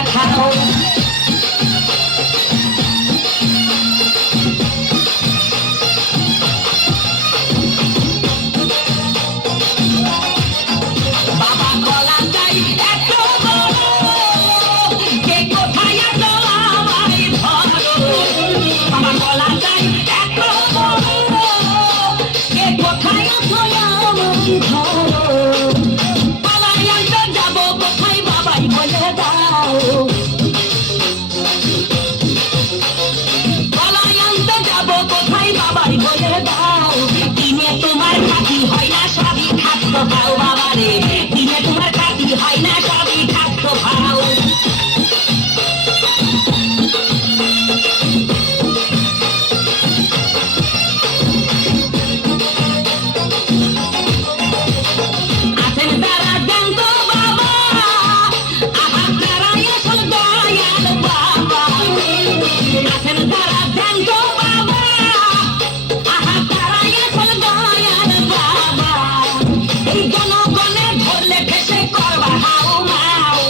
কলা খাও। বাবা কলা চাই এত বড়, কে কোথায় এত আমায় ধরো। বাবা কলা চাই এত বড়, কে কোথায় এত আমায় ধরো। কলাই আনতে যাবো কোথায় বাবাই বলে দাও। কলাই আনতে যাবো কোথায় বাবাই বলে দাও। দিনে তোমার খাতি হয় না সবই থাকতো ভাও বাবারে, দিনে তোমার খাতি হয় না সবই থাকতো ভাও। আছেন তারা জানতো বাবা, আহা তারাই আসল দয়াল বাবা। আছেন তারা জানতো বাবা, আহা তারাই আসল দয়াল বাবা। এই জনগণে ধরলে ঠেসে করবা হাও মাও।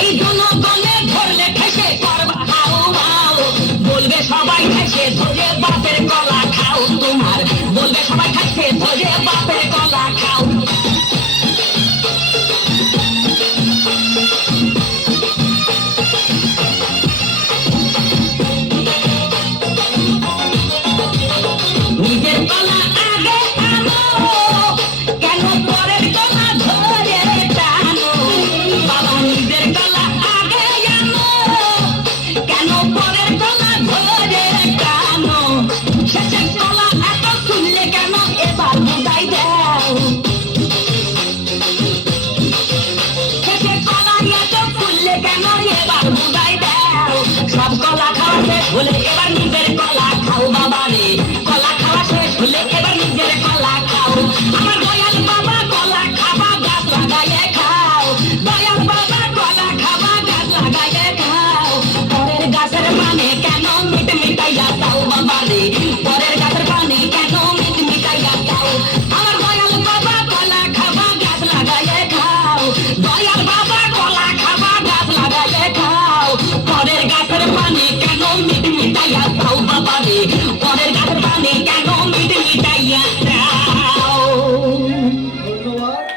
এই জনগণে ধরলে ঠেসে করবা হাও মাও। বলবে সবাই ঠেসে ধরে বাপের কলা খাও তোমার, বলবে সবাই ঠেসে ধরে বাপের কলা খাও। নিজের কলা আগে আনো, কেন পরের কলা ধরে টানো। বাবা নিজের কলা আগে আনো, কেন পরের কলা ধরে টানো। শেষের কলা এত শুনলে কেন এবার বুঝাই দাও। শেষের কলা এত শুনলে কেন এবার বুঝাই দাও। সব কলা খাওয়া শেষ হলে এবার